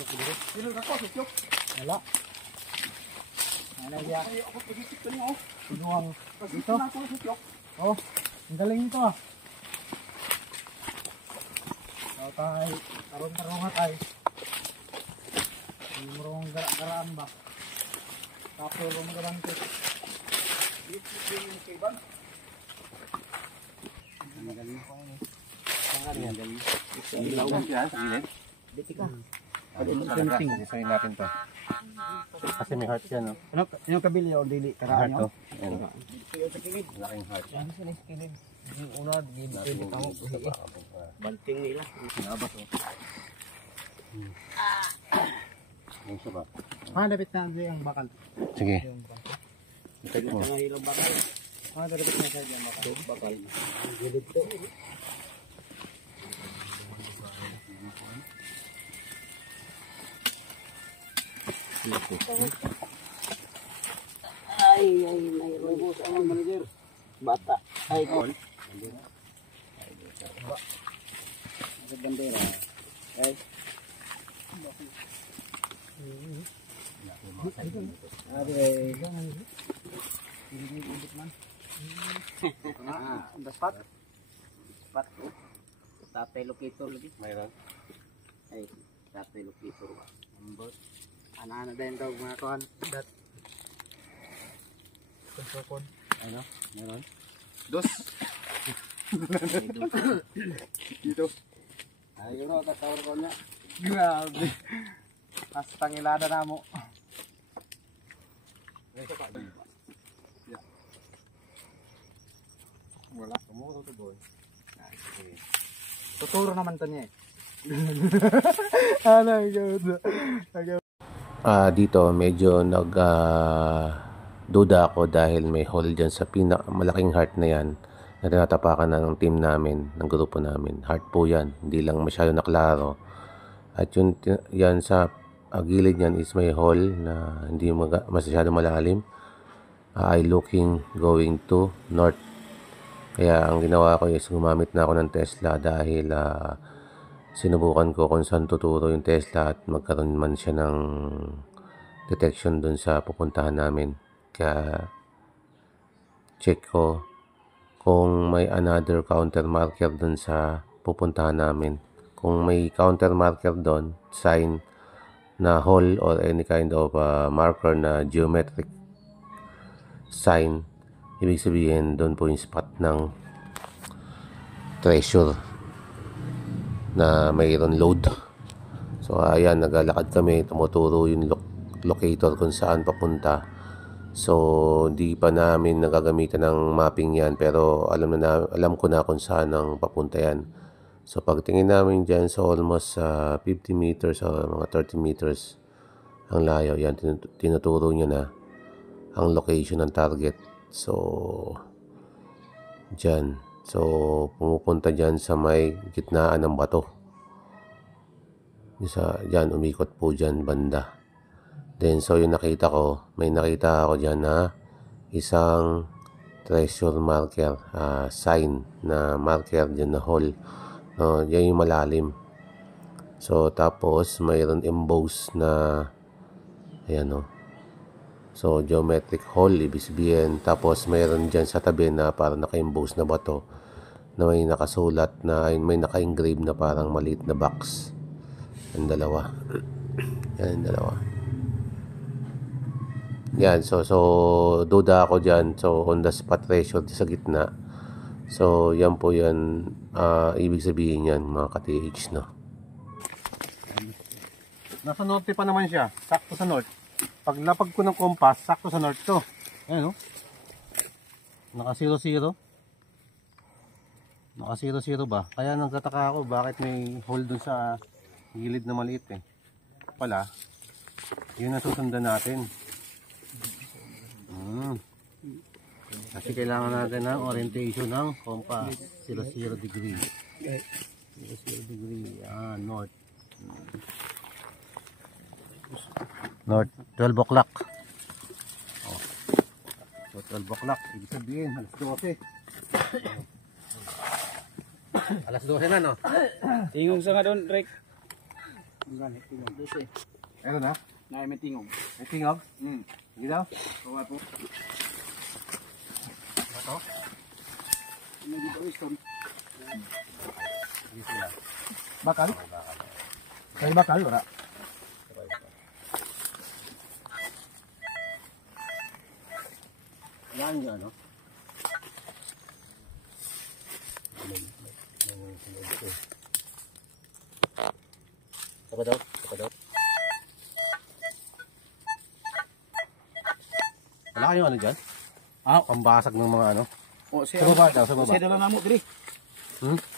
Sino ka ko, sukyok? Wala. Ano siya? Ako pag-isip ko niyo. Pinuhang Dito? Sukyok. Oh, ang galing ito ah. So tayo, tarong-tarong nga tayo. Hindi mo rong garaan ba? Tapos rong garaan ko. Ang galing ko ano. Ang galing. Dito ka. Isayin natin to. Kasi may heart yan, no? Ano kabili o dili? Karaan Heart to. nyo? Ayan. Laking heart. Yan sila skilid. Yung una, dili tao. Banting nila. Sinabas o. Yung siya ba? Dapat na ang bakal. Sige. Yung bakal. Take mo. Mga ilang bakal. Dapat na sa diyan bakal. Bakal. Gilid to. Ay, mayroon mo sa manager. Bata. Ay, ko. Bandera. Ay. Dapat. Pat. Tatay locator lagi. Mayroon. Ay, tatay locator ba? Ambot. Ana din daw mga kuhan. Dat. Kunsukon. Ano? Mayroon? Dos. Dito. Ayun o, tatawar ko niya. Grabe. Hasta ngilada na mo. Wala. Tumuro to boy. Tuturo naman to niya eh. Ano yun? Dito medyo duda ako dahil may hole dyan sa malaking heart na yan na tinatapakan ng team namin, ng grupo namin. Heart po yan, hindi lang masyado naklaro. At yun, yan sa gilid yan is may hole na hindi masyado malalim. I looking going to north. Kaya ang ginawa ko is gumamit na ako ng Tesla dahil sinubukan ko kung saan tuturo yung Tesla at magkaroon man siya ng detection dun sa pupuntahan namin. Kaya check ko kung may another counter marker dun sa pupuntahan namin. Kung may counter marker dun, sign na hole or any kind of marker na geometric sign, ibig sabihin doon po yung spot ng treasure na mayroon load. So ayan, naglalakad kami, tumuturo yung locator kung saan papunta. So di pa namin nagagamitan ng mapping yan, pero alam ko na kung saan ang papunta yan. So pagtingin namin dyan, so almost 50 meters o mga 30 meters ang layo, yan tinuturo niya na ang location ng target. So dyan, so pumupunta dyan sa may gitnaan ng bato. Dyan, umikot po dyan banda. Then so yung may nakita ako dyan na isang treasure marker, sign na marker dyan na hole. Yan yung malalim. So tapos mayroon emboss na ayan o. So geometric hole, ibig sabihin. Tapos mayroon dyan sa tabi na parang naka-emboss na bato na may nakasulat na may naka-engrave na parang maliit na box. Yan dalawa. Yan dalawa. Yan, so duda ako dyan. So on the spot treasure sa gitna. So yan po yan, ibig sabihin yan mga ka-TH, no? Nasa norte pa naman siya, sakto sa north. Pag lapag ko ng compass, sakto sa north to. Ayan o. Naka 0-0. Naka 0-0 ba? Kaya nagtataka ako bakit may hole dun sa gilid na maliit eh. Pala, yun ang susundan natin. Kasi kailangan natin ng orientation ng compass. 0-0 degree. 0-0 degree. North. North, 12 o'clock. So 12 o'clock, ibig sabihin, alas 12. Alas 12 na, no? Tingog sa nga doon, Rick. Ganit, tingog. Dose. Meron na? Nay may tingog. May tingog? Sige daw. Kawa po. Ito? Ano dito wisdom? Sige sila. Bakal? Kaya bakal ora. Yan yun, no? Saka daw? Saka daw? Wala kayong ano dyan? Ah, Pambasag ng mga ano? o Sa baba daw, sa baba. Siya dala namo diri.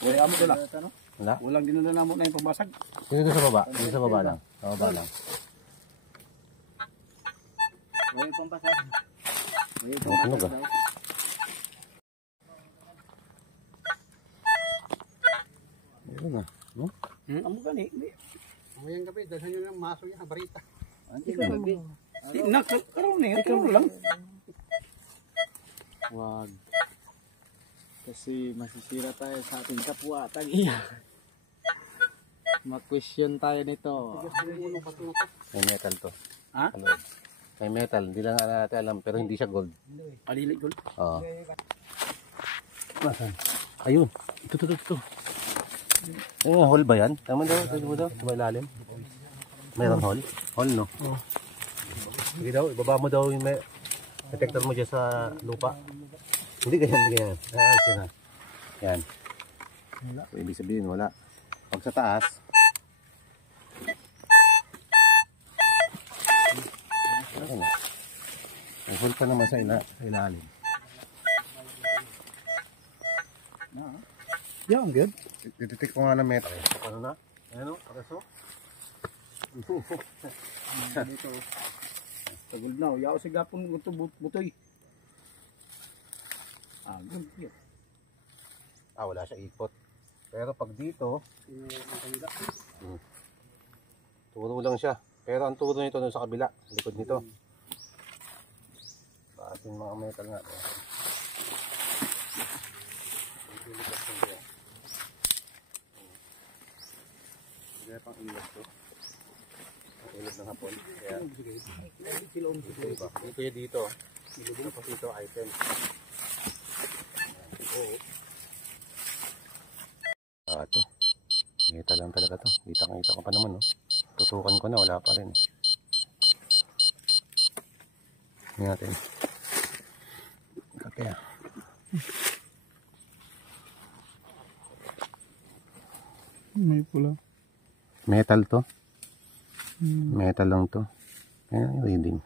Wala amo dala. Wala? Walang dinala namo na yung pambasag. Dito sa baba. Dito sa baba lang. Sa baba lang. Wala yung pambasag. Wala yung Tunog pambasag. ah. Ayun na. No? Amo gani. Ngayong gabi, dalhan nyo ng maso niya, barita. Ikaw gabi. Nak karon eh, karon lang. Wag. Kasi masisira tayo sa ating kapwa. Tag-iya. Mag-question tayo nito. May metal to. Ha? Ano? May metal. Hindi lang natin alam. Pero hindi siya gold. Alilit gol. Oo. Nasaan? Ayun. Ito. Ayun, hole ba yan? Tama daw. Ito mo daw. Sa may ilalim. Mayroon hole? Hole, no? Oo. Sige daw. Ibaba mo daw yung detector mo dyan sa lupa. Hindi ganyan. Yan na. Yan. Wala. So, ibig sabihin, wala. Pag sa taas, okay na. May hole pa naman sa ilalim. Yeah, good. Ititik ko nga ng metal. Ano na? Ano? Paraso? Dito. Tagol na, yaw si gapon gusto butoy. Ah, good. Wala siya ikot. Pero pag dito, turo lang siya. Pero ang turo nito dun sa kabila, likod nito. Paatin mga metal nga. Kaya pang ilas to. Ang ilog ng hapon. Kaya dito yung dito. Tapos dito item. Oo. Ito. Metal lang talaga to. Kita ko pa naman, no? Tutukan ko na, wala pa rin. Tingnan natin. Okay. May pula. Metal to. Metal lang to. Ayan yung reading.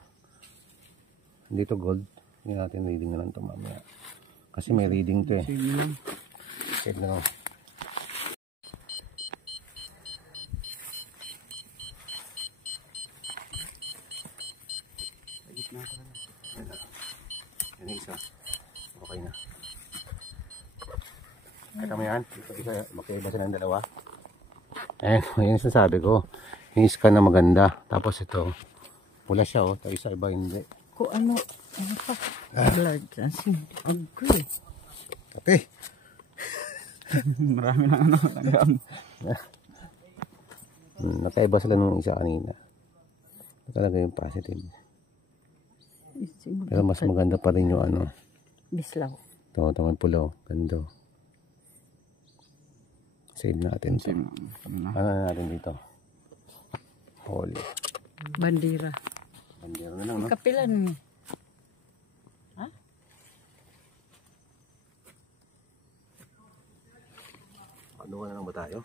Hindi to gold. Tingnan natin reading na lang to mamaya. Kasi may reading to eh. Sige lang. Save na lang. Yan isa. Okay na. Kaya mo yan. Isa, magkaiba sila ng dalawa. Yung sasabi ko. Yung scan na maganda. Tapos ito. Pula siya oh. Tapos isa iba hindi. Kung ano pa? Blood kasi agree. Okay. Marami na ano. Nakaiba sila nung isa kanina. Talaga yung positive. Pero mas maganda pa rin yung ano. Bislaw. Ito, tamang pulaw. Ganda. Save natin ito. Ano na natin dito? Holy. Bandira. Bandera na lang, no? Kapilan mo. Ha? Ano na lang ba tayo?